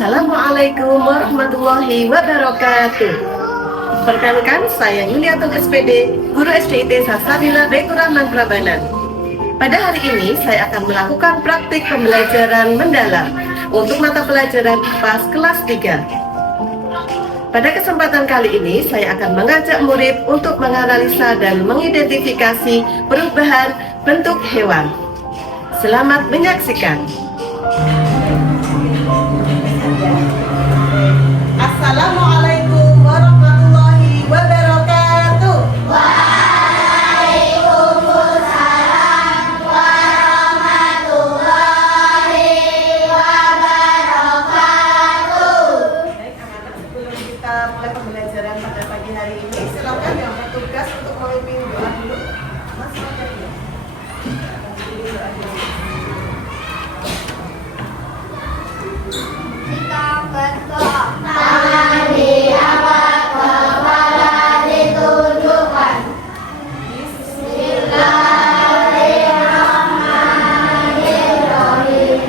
Assalamualaikum warahmatullahi wabarakatuh. Perkenalkan, saya Yuliatul SPD, Guru SDIT Sasabila Baitur Rahman Prambanan. Pada hari ini, saya akan melakukan praktik pembelajaran mendalam untuk mata pelajaran IPA kelas 3. Pada kesempatan kali ini, saya akan mengajak murid untuk menganalisa dan mengidentifikasi perubahan bentuk hewan. Selamat menyaksikan. Assalamualaikum warahmatullahi wabarakatuh. Waalaikumsalam warahmatullahi wabarakatuh. Baik anak-anak, sebelum kita mulai pembelajaran pada pagi hari ini, silakan yang bertugas untuk memimpin doa dulu. Mas, silakan ya. Doa dulu. Kita berdoa. Tangan diangkat, kepala ditundukkan. Bismillahirrahmanirrahim.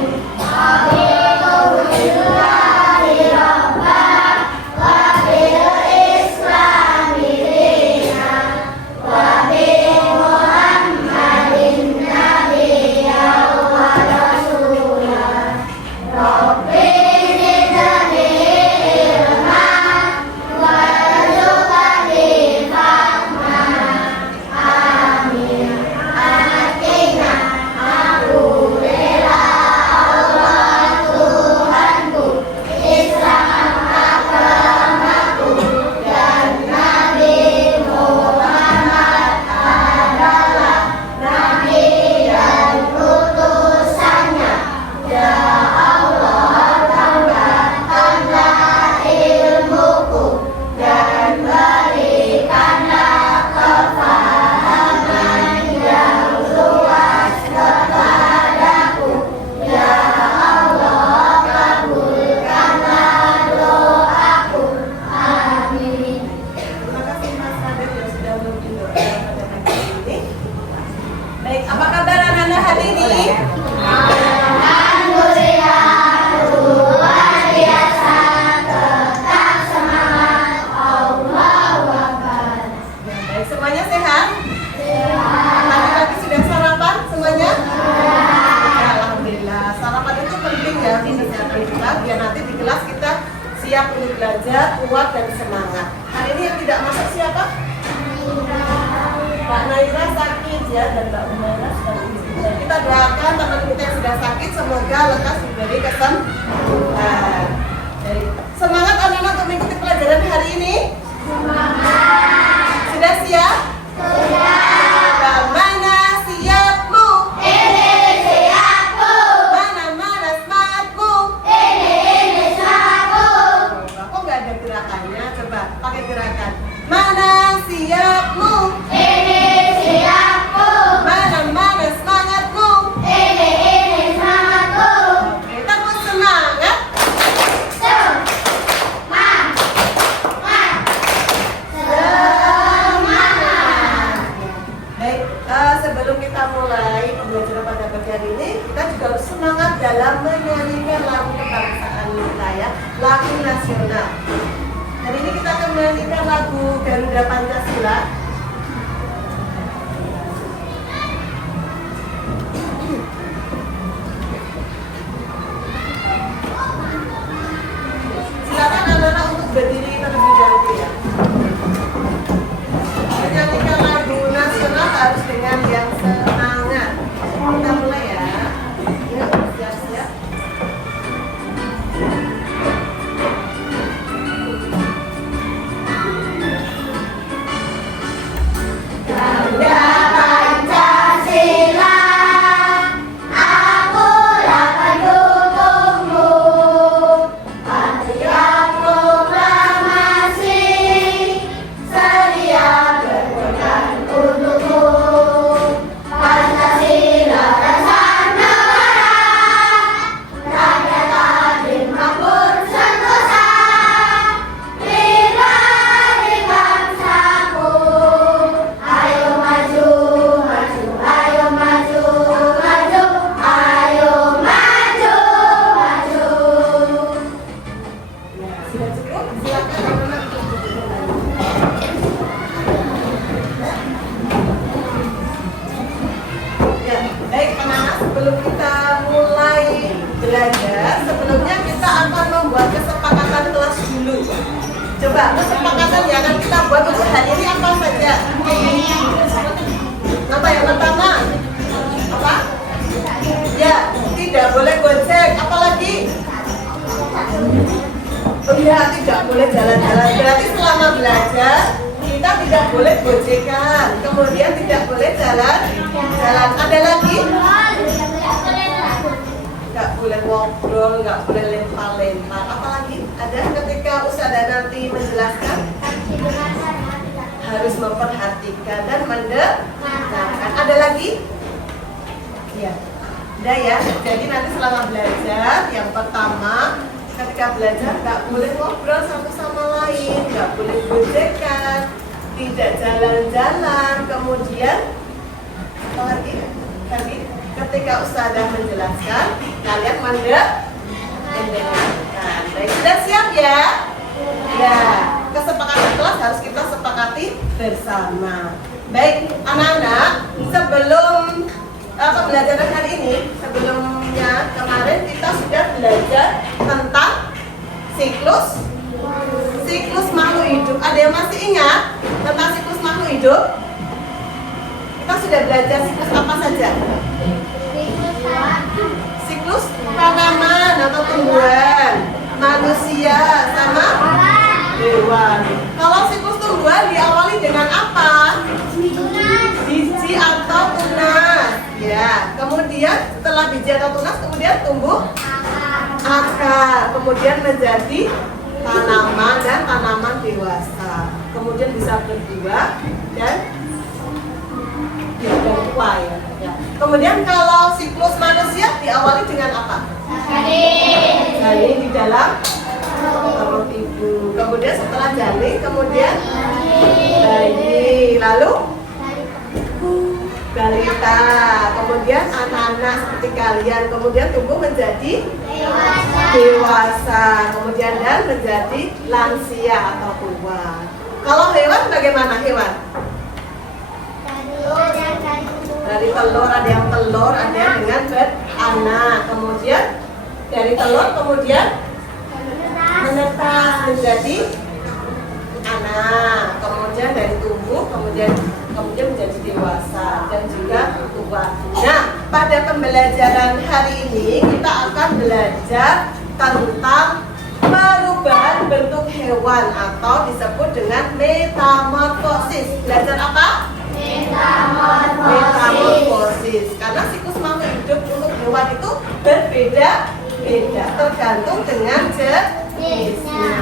Alhamdulillahirobbil wabil islami dinan wa bi Muhammadin nabiyyan wa rasulan. Rabbi zidni ilman warzuqni fahman. Amin. Atina aku rela Allah Tuhanku, Islam agamaku, dan Nabi Muhammad adalah Nabi dan utusannya. Ya Allah, tambahkanlah ilmuku dan berikanlah kefahaman yang luas kepadaku. Ya Allah, kabulkanlah doaku. Amin. Terima kasih Mas Radit yang sudah memimpin doa pada pagi ini. Baik, apa kabar anak-anak hari ini? Alhamdulillah, luar biasa, tetap semangat. Allahu Akbar. Baik, semuanya sehat? Pagi-pagi sudah sarapan semuanya? Ya, alhamdulillah. Sarapan itu penting ya untuk kesehatan kita, biar nanti di kelas kita siap untuk belajar, kuat dan semangat. Hari ini yang tidak masuk siapa? Mbak Naira sakit ya, dan Mbak Umaira sedang istirahat. Kita doakan teman kita yang sudah sakit semoga lekas diberi kesembuhan. Jadi, semangat anak-anak untuk mengikuti pelajaran hari ini. Sudah siap? Mana siapmu? Ini siapku, Mana semangatmu? ini semangatku. Kok nggak ada gerakannya? Coba pakai gerakan. Mana siapmu? Ini siapku, Mana semangatmu? ini semangatku. Oke, tepuk semangat. Baik, sebelum kita mulai pembelajaran pada pagi hari ini, kita juga harus semangat dalam menyanyikan lagu kebangsaan kita ya, lagu nasional. Hari ini kita akan menyanyikan lagu Garuda Pancasila. Silakan anak-anak untuk berdiri terlebih dahulu ya. Menyanyikan lagu nasional harus dengan yang semangat. Kita mulai ya. Yuk, siap-siap. sebelumnya kita akan membuat kesepakatan kelas dulu. Coba kesepakatan yang akan kita buat untuk hari ini apa saja? Apa yang pertama? Apa? Ya, tidak boleh gojek. Apalagi? Oh iya, tidak boleh jalan-jalan. Berarti selama belajar kita tidak boleh gojekan. Kemudian tidak boleh jalan-jalan. Ada lagi? Nggak boleh ngobrol, nggak boleh lempar-lempar. Apalagi? Ada ketika Ustazah nanti menjelaskan harus memperhatikan dan mendengarkan. Ada lagi? Ya. Udah ya. Jadi nanti selama belajar yang pertama ketika belajar nggak boleh ngobrol satu sama lain, nggak boleh gojekan, tidak jalan-jalan. Kemudian apa lagi? Tadi ketika Ustazah menjelaskan kalian mendengarkan. Baik, sudah siap ya? Ya, kesepakatan kelas harus kita sepakati bersama. Baik, anak-anak, sebelum pembelajaran hari ini, sebelumnya kemarin kita sudah belajar tentang siklus makhluk hidup. Ada yang masih ingat tentang siklus makhluk hidup? Kita sudah belajar siklus apa saja? Siklus tanaman atau tumbuhan, manusia sama hewan. Kalau siklus tumbuhan diawali dengan apa? Biji atau tunas. Ya, kemudian setelah biji atau tunas kemudian tumbuh akar, kemudian menjadi tanaman dan tanaman dewasa. Kemudian bisa berbuah dan tua ya. Kemudian kalau siklus manusia diawali dengan apa? Janin di dalam perut ibu. Kemudian setelah janin, kemudian bayi, lalu balita, kemudian anak-anak seperti kalian, kemudian tumbuh menjadi dewasa, kemudian dan menjadi lansia atau tua. Kalau hewan bagaimana hewan? Dari telur, ada yang telur, ada yang dengan beranak. Kemudian dari telur kemudian menetas menjadi anak. Kemudian dari tumbuh kemudian menjadi dewasa dan juga tua. Nah, pada pembelajaran hari ini kita akan belajar tentang perubahan bentuk hewan atau disebut dengan metamorfosis. Belajar apa? Metamorfosis. Karena siklus makhluk hidup untuk hewan itu berbeda-beda tergantung dengan jenisnya.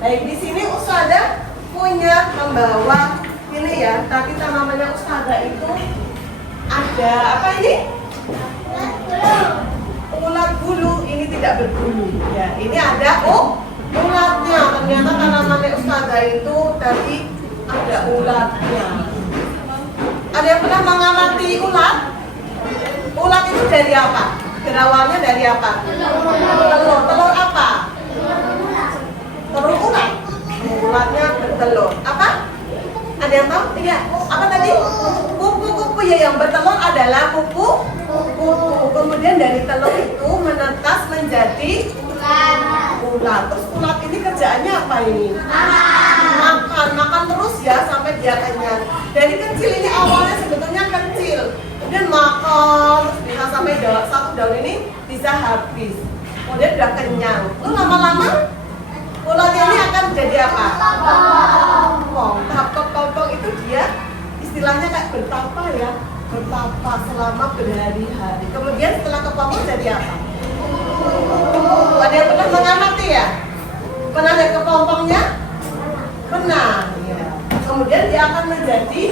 Baik, di sini Ustazah punya membawa ini ya, tapi namanya Ustazah itu ada apa ini? Ulat bulu. Ini tidak berbulu ya. Ini ada ulatnya. Ternyata tanamannya Ustazah itu tadi ada ulatnya. Ada yang pernah mengamati ulat? Ulat itu dari apa? Berawalnya dari apa? Telur. Telur apa? Telur ulat. Ulatnya bertelur. Apa? Ada yang tahu? Iya. Apa tadi? Kupu-kupu ya, yang bertelur adalah kupu-kupu. Kemudian dari telur itu menetas menjadi ulat. Terus ulat ini kerjaannya apa ini? Makan terus ya sampai dia kenyang. Dari kecil ini awalnya sebetulnya kecil, kemudian makan terus bisa sampai satu daun ini bisa habis. Kemudian udah kenyang. Lalu lama-lama ulat ini akan menjadi apa? Kepompong. Tahap kepompong itu dia istilahnya kayak bertapa ya, bertapa selama berhari-hari. Kemudian setelah kepompong jadi apa? Ada yang pernah mengamati ya? Pernah lihat kepompongnya? Pernah. Ya. Kemudian dia akan menjadi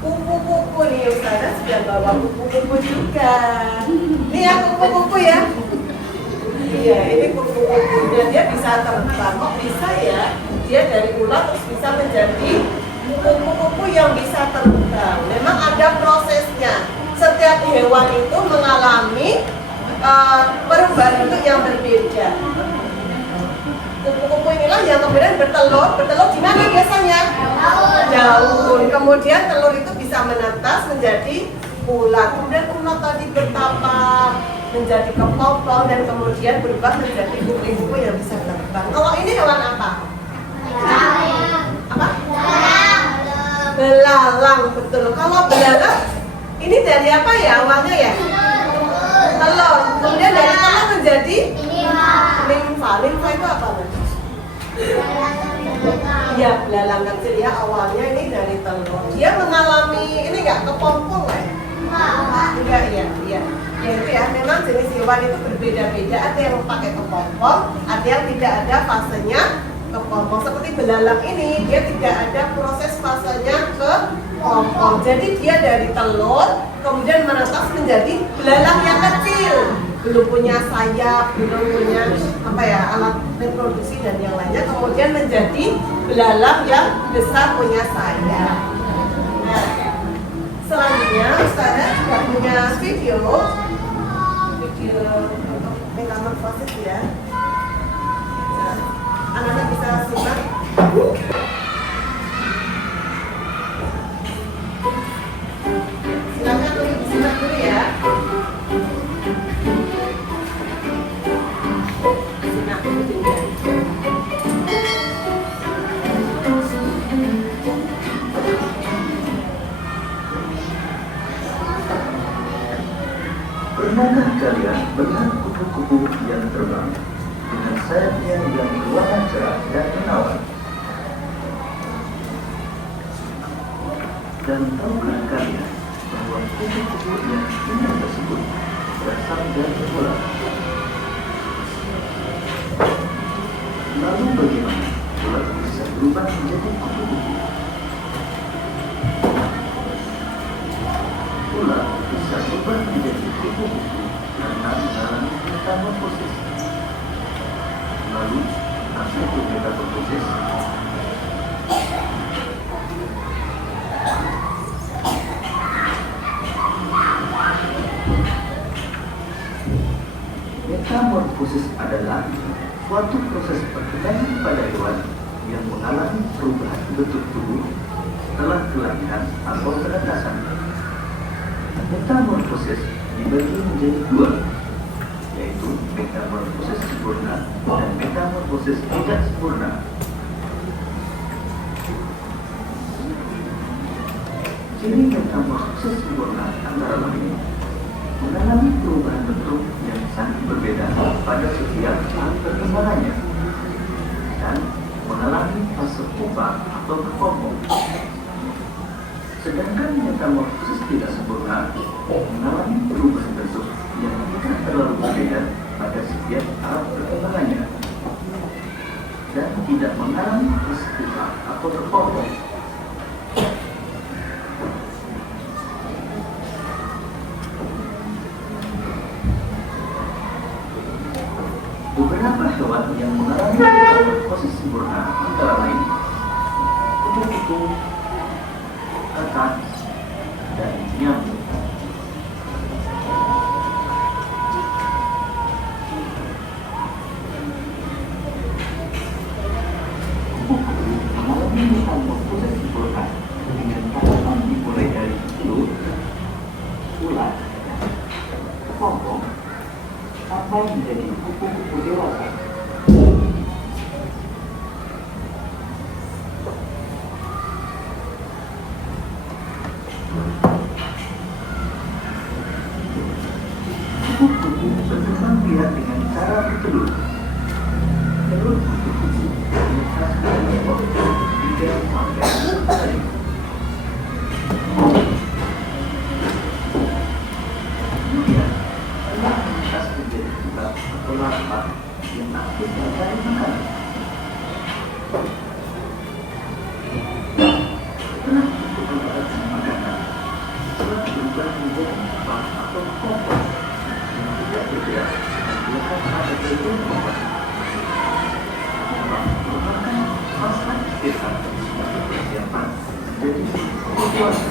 kupu-kupu nih. Ustazah sudah bawa kupu-kupu juga. Ini ya kupu-kupu ya. Iya, ini kupu-kupu dan dia bisa terbang. Kok bisa ya? Dia dari ulat terus bisa menjadi kupu-kupu yang bisa terbang. Memang ada prosesnya. Setiap hewan itu mengalami perubahan bentuk yang berbeda. Kupu-kupu inilah yang kemudian bertelur. Bertelur di mana biasanya? Daun. Kemudian telur itu bisa menetas menjadi ulat. Kemudian ulat tadi bertapa menjadi kepompong dan kemudian berubah menjadi kupu-kupu yang bisa terbang. Kalau ini hewan apa? Apa? Belalang, betul. Kalau belalang ini dari apa ya awalnya ya? Telur. Kemudian dari telur menjadi nimfa. Nimfa itu apa? Ya, belalang kecil ya, awalnya ini dari telur. Dia mengalami ini enggak kepompong ya? Enggak ya, iya. Ya itu ya, memang jenis hewan itu berbeda-beda. Ada yang pakai kepompong, ada yang tidak ada fasenya kepompong. Seperti belalang ini, dia tidak ada proses fasenya ke kepompong. Jadi dia dari telur, kemudian menetas menjadi belalang yang kecil. Belum punya sayap, belum punya apa ya, alat reproduksi dan yang lainnya. Kemudian menjadi belalang yang besar punya sayap. Nah, selanjutnya Ustazah sudah punya video untuk metamorfosis ya. Nah, anak-anak bisa simak. Silakan simak dulu ya. Simak videonya. Pernahkah kalian melihat kupu-kupu yang terbang dengan sayapnya yang berwarna cerah dan menawan? Dan tahukah kalian bahwa kupu-kupu yang indah tersebut berasal dari ular? Lalu bagaimana ular bisa berubah menjadi kupu-kupu? Ular bisa berubah menjadi kupu-kupu karena mengalami metamorfosis. Lalu, apa itu metamorfosis? Metamorfosis adalah suatu proses perkembangan pada hewan yang mengalami perubahan bentuk tubuh setelah kelahiran atau penetasan. Metamorfosis dibagi menjadi dua, yaitu metamorfosis sempurna dan metamorfosis tidak sempurna. Ciri metamorfosis sempurna antara lain mengalami perubahan bentuk yang sangat berbeda pada setiap tahap perkembangannya dan mengalami fase pupa atau kepompong. Sedangkan metamorfosis tidak sempurna mengalami perubahan bentuk yang tidak terlalu berbeda pada setiap tahap perkembangannya dan tidak mengalami fase pupa atau kepompong. Beberapa hewan yang mengalami metamorfosis sempurna antara lain kupu-kupu, kakak, dan nyamuk. Kupu-kupu mengalami metamorfosis sempurna dengan tahapan dimulai dari telur, ular, kepompong, sampai menjadi kupu-kupu dewasa. Kupu-kupu berkembang biak dengan cara bertelur. Telur kupu-kupu menetas dalam waktu 3 sampai 4 hari. Kemudian, telah menetas menjadi kembang atau larva yang aktif mencari makanan. Setelah cukup mendapatkan makanan, telah berubah menjadi kembang atau kompos yang tidak bergerak dan dilepas pada bentuk kompos. Kembang merupakan fase istirahat untuk persiapan menjadi kupu dewasa.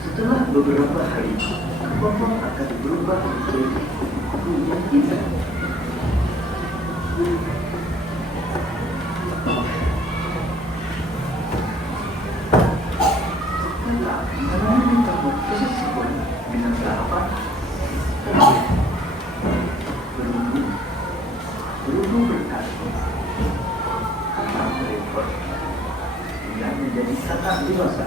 Setelah beberapa hari, kepompong akan berubah menjadi kupu-kupu yang indah. Setelah mengalami Berumur berkali kata berikut yang menjadi kata dewasa.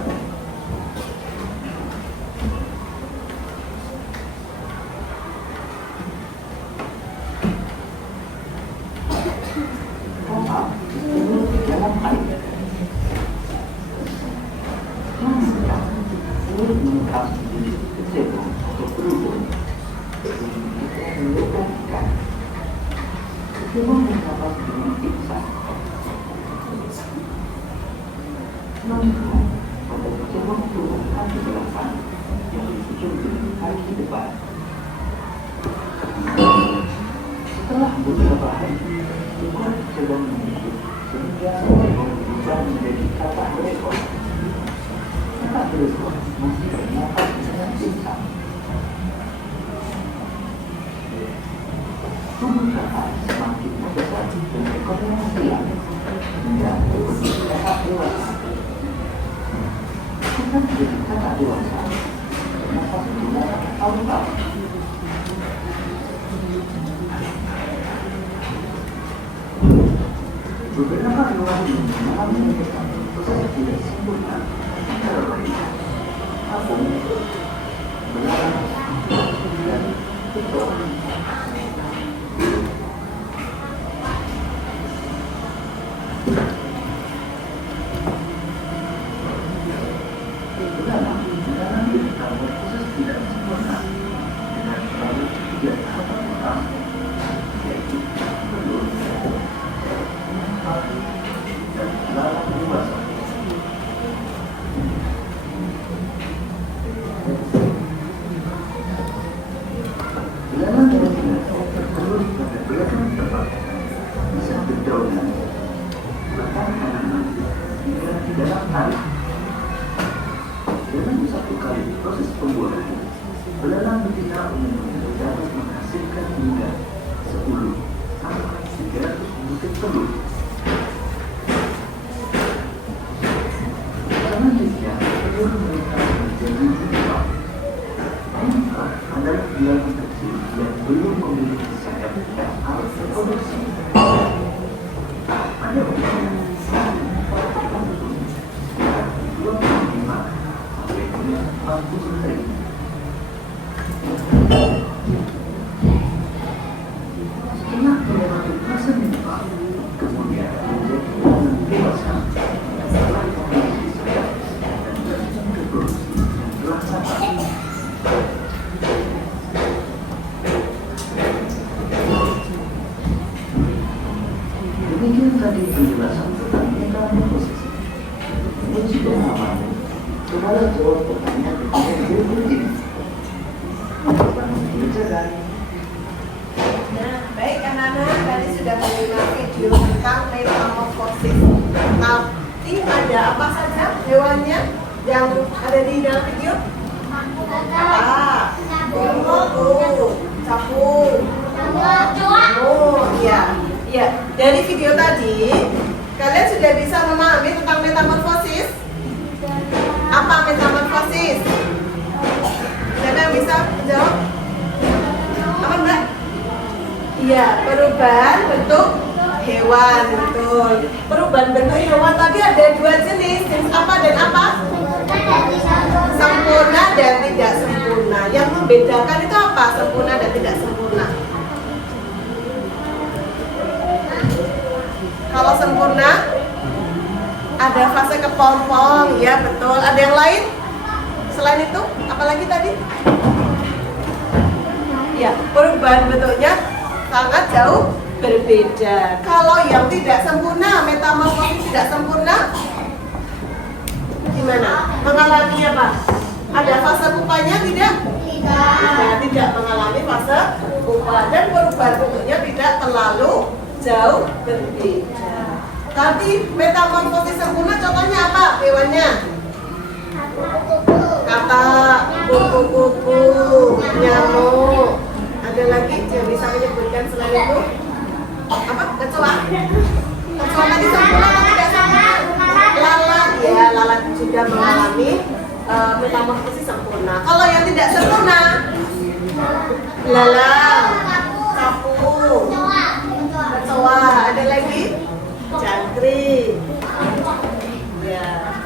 Setelah beberapa hari, Tuhan sedang mengikut sehingga berubah menjadi kata berekor. Kata berekor masih ternyata dengan insang. Tubuh kata semakin membesar dan ekornya hilang hingga seperti kata dewasa. Bukan menjadi kata dewasa, masa sudah tahun-tahun. Beberapa riwayat mengalami proses tidak sempurna antara lain tabung, belarang, dan tutup. Belarang mengalami proses tidak sempurna dengan melalui tiga tahapan utama, yaitu telur, dan lalat dewasa. Lalat dewasa terus pada belakang tempat bisa berdaulat, bahkan tanaman hingga di dalam tanah. Dalam satu kali proses pembuahan, belalang betina umumnya dapat menghasilkan hingga 10 sampai 300 butir telur. Selanjutnya, telur mereka menjadi limpah. Limpah adalah belalang kecil yang belum memiliki sayap dan alat reproduksi. Pada umumnya, langsung sekitar 25 sampai 40 cm. Setelah melewati fase limpah, kemudian menjadi belalang dewasa. Setelah memiliki sayap dan berjalan reproduksi yang telah sabar. Demikian tadi penjelasan tentang metamorfosis. Menuju pemahaman, cobalah jawab pertanyaan yang berikut ini. Pelajaran. Nah, baik anak-anak, tadi sudah mendengar video tentang metamorfosis. Nanti ada apa saja hewannya yang ada di dalam video? Burung, capung. Oh, iya. Iya, dari video tadi kalian sudah bisa memahami tentang metamorfosis. Apa metamorfosis? Siapa yang bisa jawab? Apa enggak? Iya, perubahan bentuk hewan, betul. Perubahan bentuk hewan tadi ada dua jenis apa dan apa? Sempurna dan tidak sempurna. Yang membedakan itu apa? Sempurna dan tidak sempurna. Kalau sempurna ada fase kepompong, ya betul. Ada yang lain? Selain itu, apalagi tadi? Ya, perubahan bentuknya sangat jauh berbeda. Kalau yang tidak sempurna, metamorfosis tidak sempurna, gimana? Mengalami apa? Ada fase pupanya tidak? Tidak mengalami fase pupa dan perubahan bentuknya tidak terlalu jauh berbeda. Tapi metamorfosis sempurna contohnya apa hewannya? Kata kupu-kupu, nyamuk. Ada lagi yang bisa menyebutkan selain itu? Apa? Kecoa? Kecoa tadi sempurna atau tidak sempurna? Lalat, ya lalat juga mengalami metamorfosis sempurna. Kalau yang tidak sempurna, Belalang, sapu, kecoa, ada lagi jangkrik. Ya.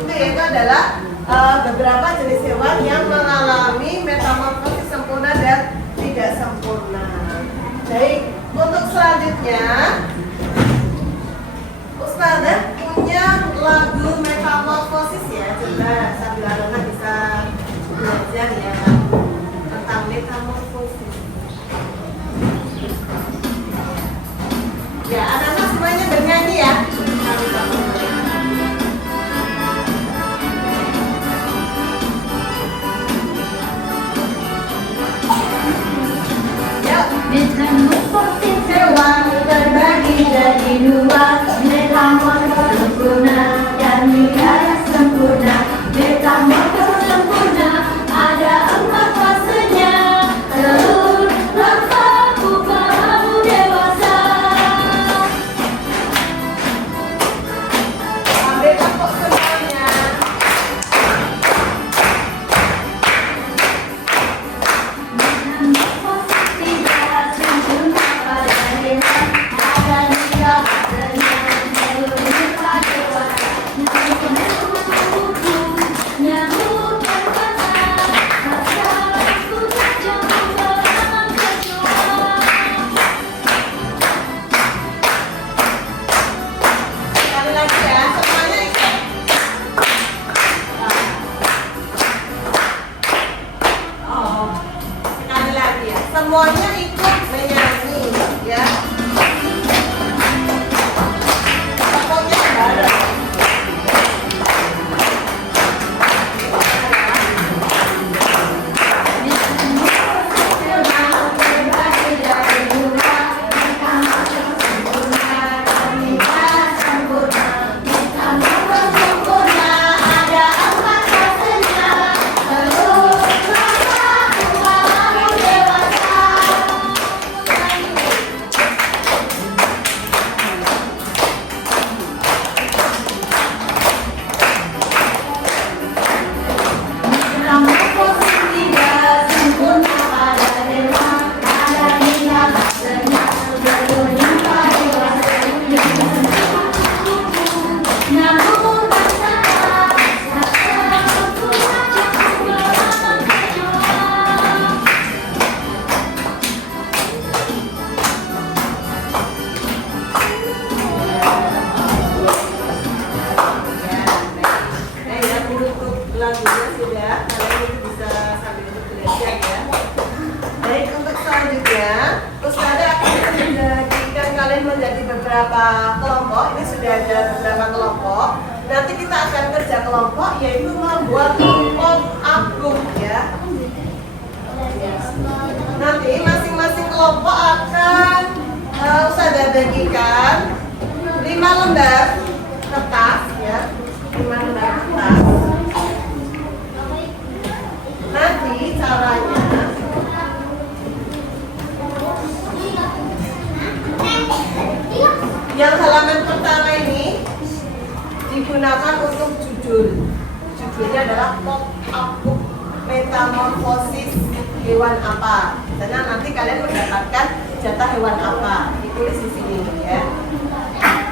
Itu adalah beberapa jenis hewan yang mengalami metamorfosis sempurna dan tidak sempurna. Baik, untuk selanjutnya Ustazah punya lagu metamorfosis ya. Coba sambil anak bisa belajar ya tentang metamorfosis. Ya, anak-anak semuanya bernyanyi ya. Metamorfosis hewan terbagi jadi dua, metamorfosis sempurna dan tidak sempurna. Metamorfosis sempurna ada 4 fasenya: telur, larva, pupa, lalu dewasa. Ambil tepuk semuanya. Metamorfosis tidak sempurna pada hewan, ada 3 fasenya: telur, larva, dewasa. Nyamuk berkata, rasa aku tajam dalam kecoa. Sekali lagi ya, semuanya ikut. Oh, sekali lagi ya, semuanya ikut menyanyi ya. Pokoknya bareng. Lagunya sudah, kalian itu bisa sambil untuk belajar ya. Baik, untuk selanjutnya Ustazah akan menjadikan kalian menjadi beberapa kelompok. Ini sudah ada beberapa kelompok. Nanti kita akan kerja kelompok, yaitu membuat kelompok agung ya. Nanti masing-masing kelompok akan Ustazah bagikan 5 lembar kertas ya, 5 lembar kertas. Nanti caranya yang halaman pertama ini digunakan untuk judul. Judulnya adalah pop up book metamorfosis hewan apa. Karena nanti kalian mendapatkan jatah hewan apa. Ditulis di sini ya.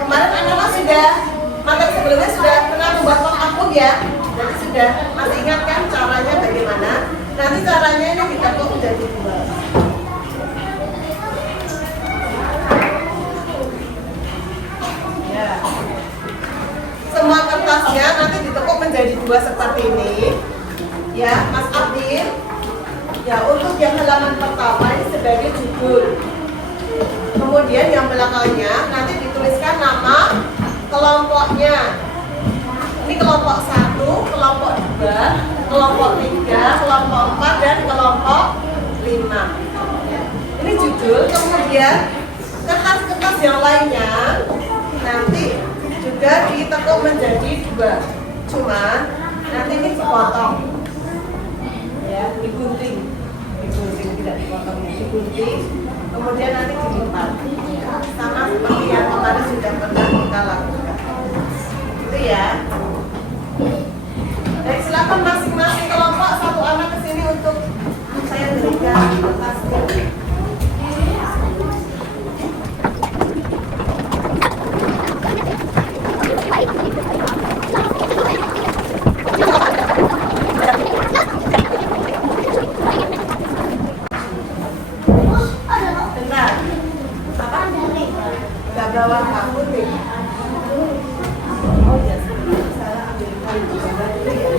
Kemarin anak-anak sudah materi sebelumnya sudah pernah membuat pop up book ya. Jadi sudah masih ingat kan caranya bagaimana? Nanti caranya ini ditekuk menjadi 2. Ya. Semua kertasnya nanti ditekuk menjadi 2 seperti ini. Ya, Mas Abdin. Ya, untuk yang halaman pertama ini sebagai judul. Kemudian yang belakangnya nanti dituliskan nama kelompoknya. Ini kelompok 1, kelompok 2, kelompok 3, kelompok 4, dan kelompok 5. Ya. Ini judul, kemudian kertas-kertas yang lainnya nanti juga ditekuk menjadi 2. Cuman nanti ini dipotong. Ya, digunting tidak dipotong, digunting. Kemudian nanti dilipat. Sama seperti yang kemarin sudah pernah kita lakukan. Itu ya. Baik, silakan masing-masing kelompok satu anak ke sini untuk saya ada warna putih. Oh ya, saya ambilkan gambar dulu ya.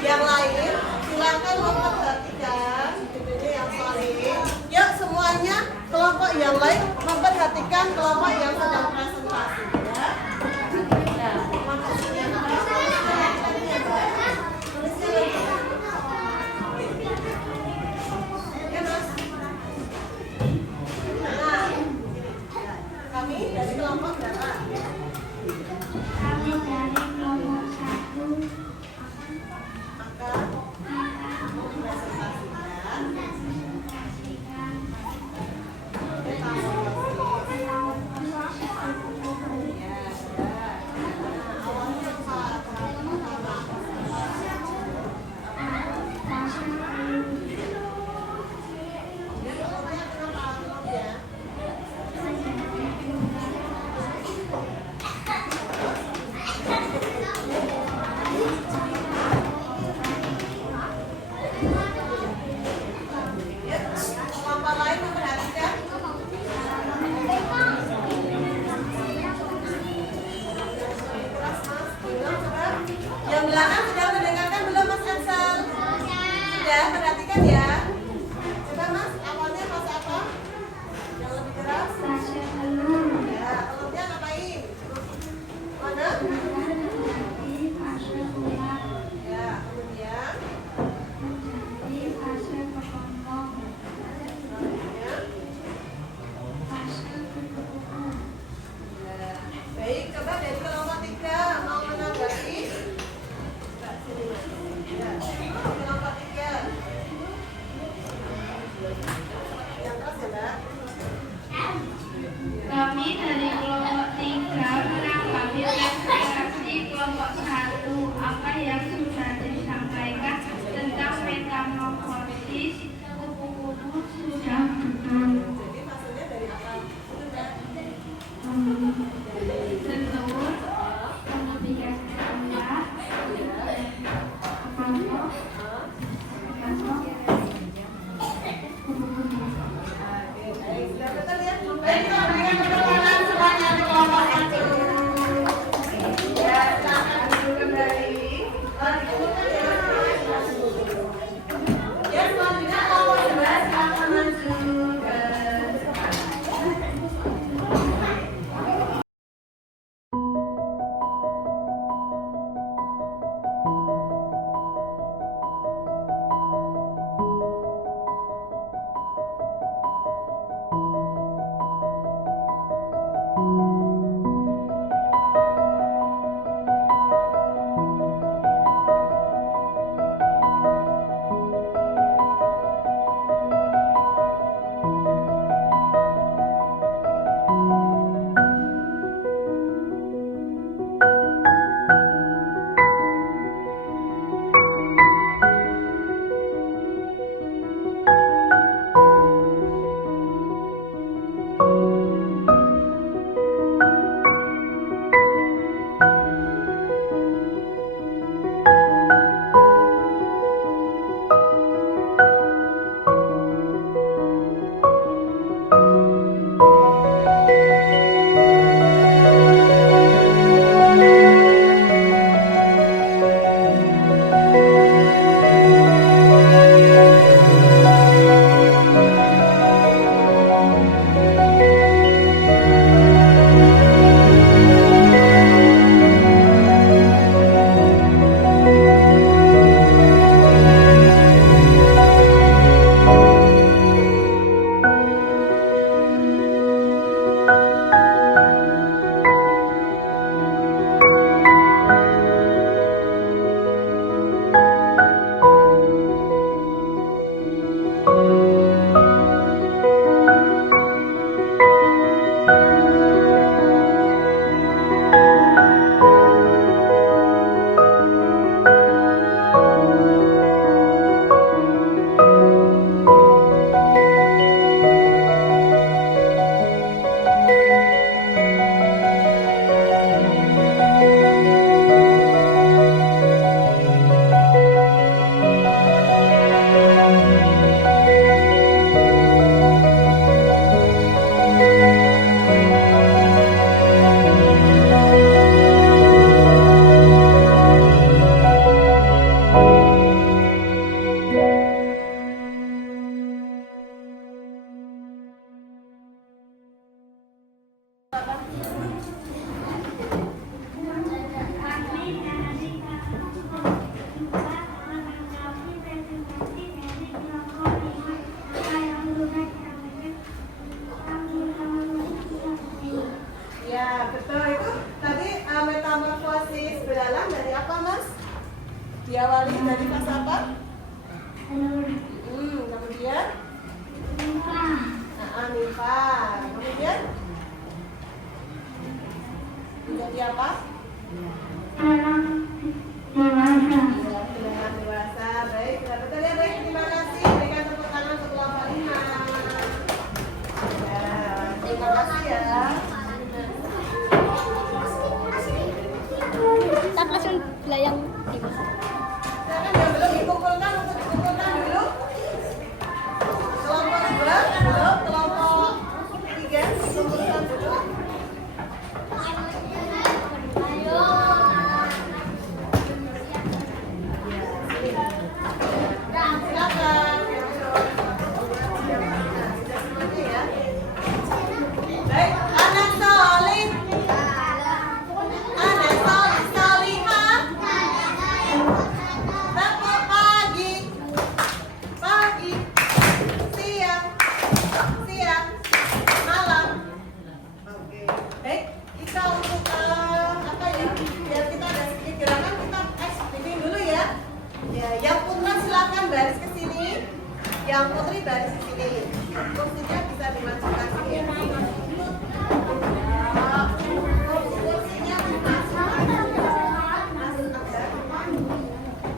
Yang lain silakan memperhatikan yang sorry. Yuk semuanya kelompok yang lain memperhatikan kelompok yang sedang presentasi ya. Kami dari kelompok berapa? Kami dari kelompok 1. Yang belakang sudah mendengarkan belum Mas Ansel? Sudah, perhatikan ya. Coba Mas, awalnya Mas apa? Yang lebih keras? Ya, telurnya ngapain? Mana? Ya, kemudian? Diawali dari kata apa? Kemudian Nifah. Kemudian menjadi apa? Dengan dewasa. Baik, betul ya, baik. Terima kasih. Berikan tepuk tangan untuk kelompok 5. Ya, terima kasih ya. Tak langsung belayang di Silakan yang belum dikumpulkan untuk dikumpulkan dulu. Kelompok 2 belum, kelompok 3 dikumpulkan dulu. Silakan. Semuanya ya. Baik, anak solih. Anak solih solihah. Tepuk pagi, pagi, siang, siang, malam. Oke, baik. Kita untuk apa ya? Biar kita ada sedikit gerakan, kita bikin dulu ya. Ya, yang putra silakan baris ke sini. Yang putri baris ke sini. Kursinya bisa dimajukan sini. Ya, kursinya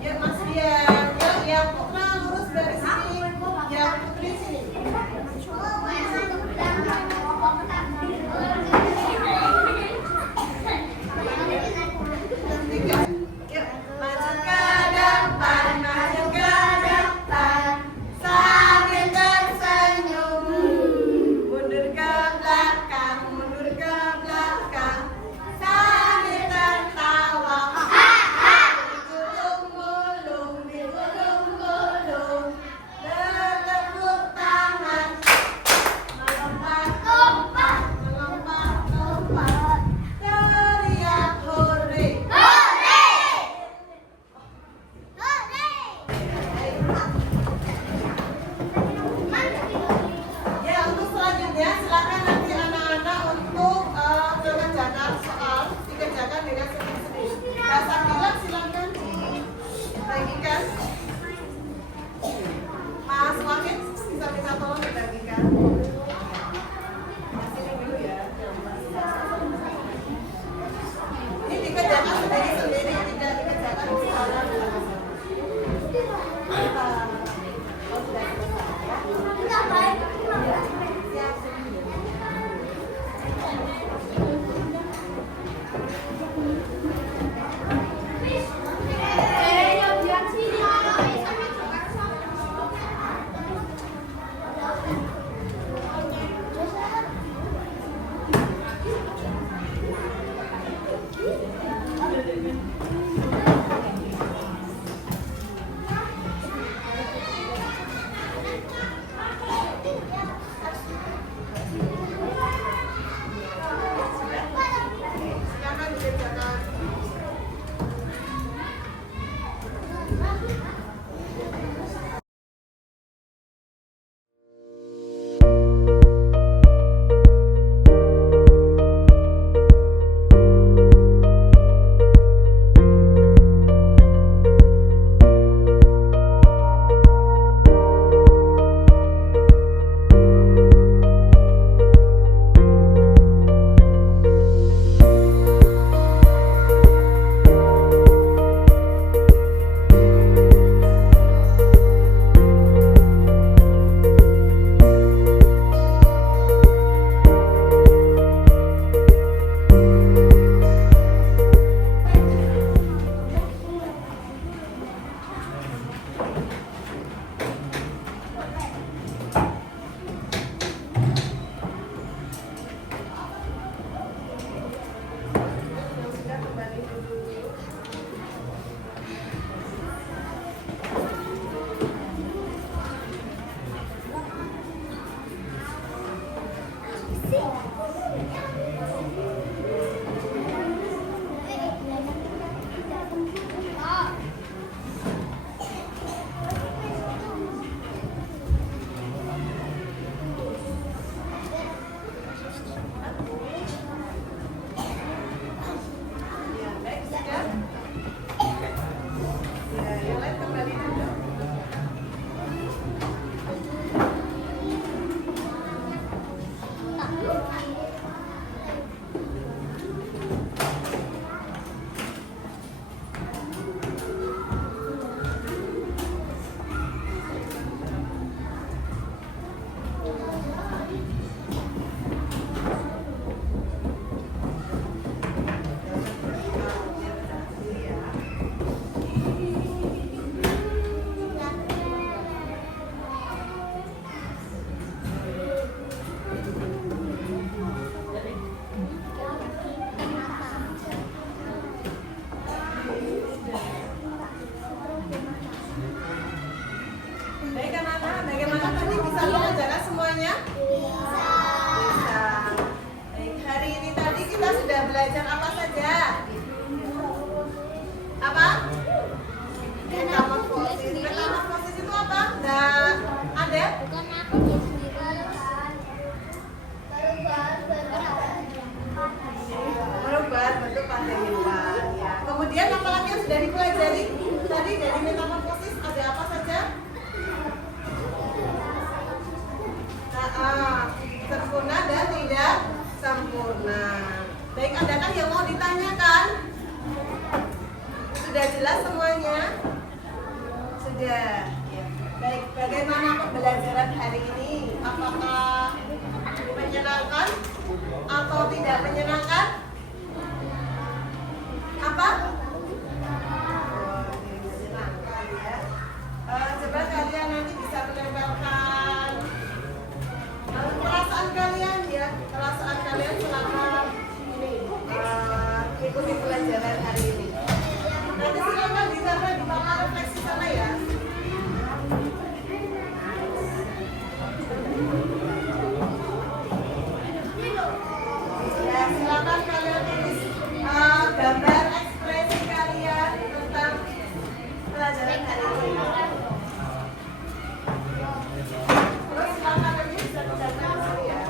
ya Mas Dian, yang putra lurus dari sini, yang putri sini. Yuk, maju ke depan, maju ke depan, sambil tersenyum. sudah dipelajari tadi dari metamorfosis ada apa saja? Sempurna dan tidak sempurna. Baik, adakah yang mau ditanyakan? Sudah jelas semuanya? Sudah. Baik, bagaimana pembelajaran hari ini? Apakah menyenangkan atau tidak menyenangkan? Apa? Menyenangkan ya. Coba kalian nanti bisa menempelkan perasaan kalian ya, perasaan kalian selama ini ikuti pelajaran hari ini. Nanti silakan ditambah di bawah refleksi sana ya. Ya, silakan kalian tulis gambar ekspresi kalian tentang pelajaran hari ini. Terus silakan nanti bisa dicatat dulu ya.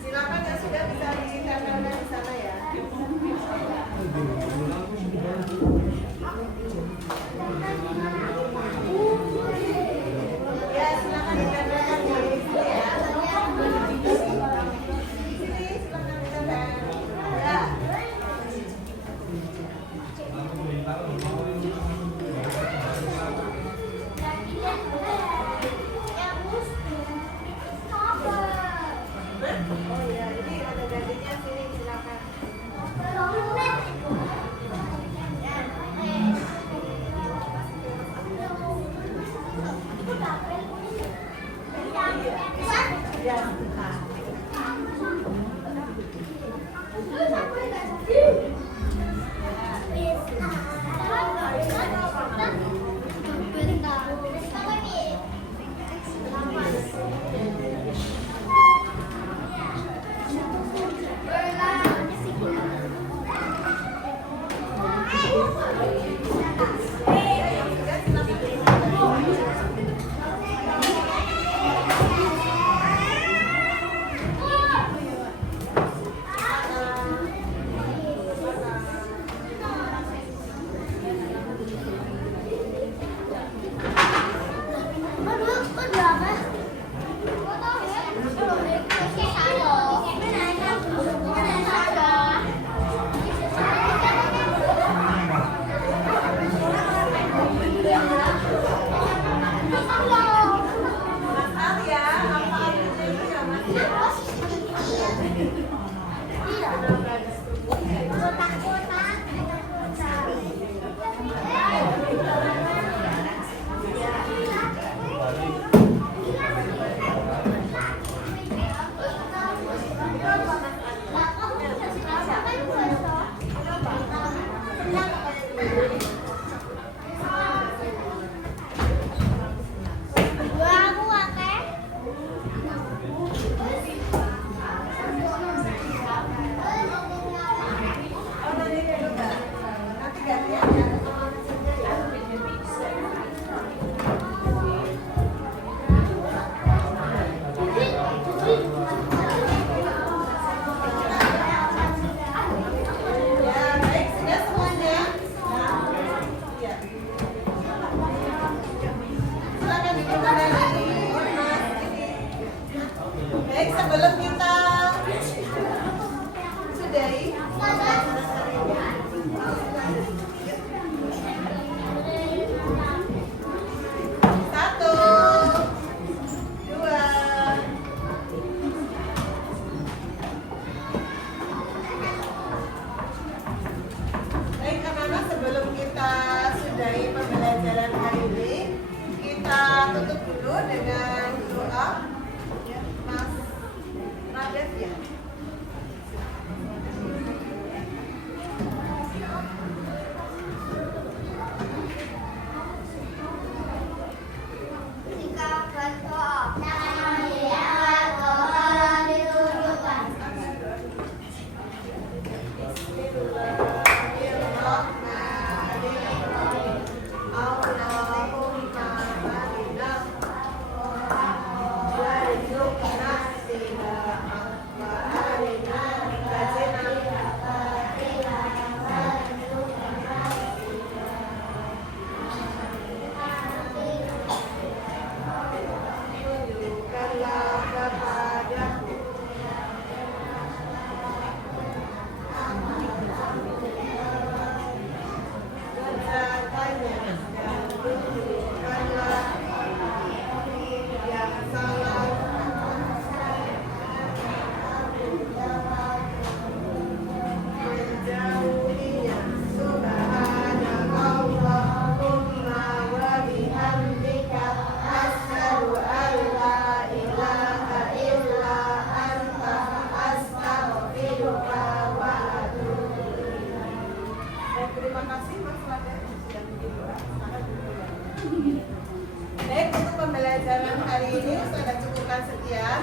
Silakan yang sudah bisa ditempelkan di sana ya. Ya, silakan ditempelkan di sini ya. Di sini silakan ditempel. Ya. Oh ya, ini ada gantinya sini silakan. Ya,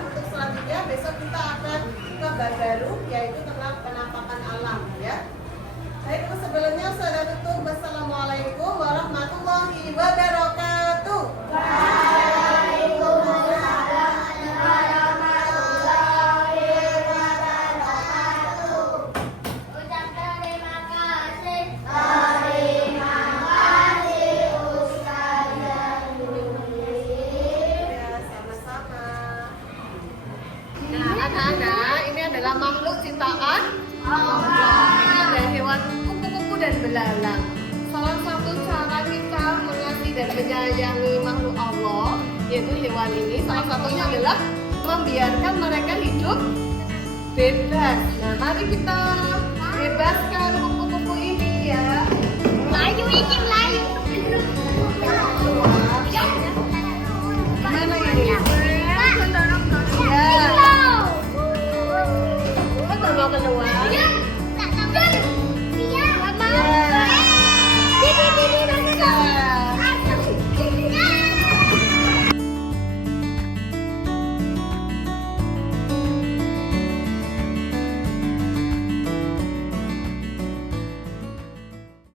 untuk selanjutnya besok kita akan ke bab baru yaitu tentang penampakan alam ya. Baik, sebelumnya saya tutup. Wassalamualaikum warahmatullahi wabarakatuh. Ucapkan terima kasih. Ya, sama-sama. Nah, anak-anak, ini adalah makhluk ciptaan Allah. Ini ada hewan kupu-kupu dan belalang. Salah satu cara kita mengasihi dan menyayangi makhluk Allah, yaitu hewan ini, salah satunya adalah membiarkan mereka hidup bebas. Nah, mari kita bebaskan kupu-kupu ini ya. Melayu, ini melayu.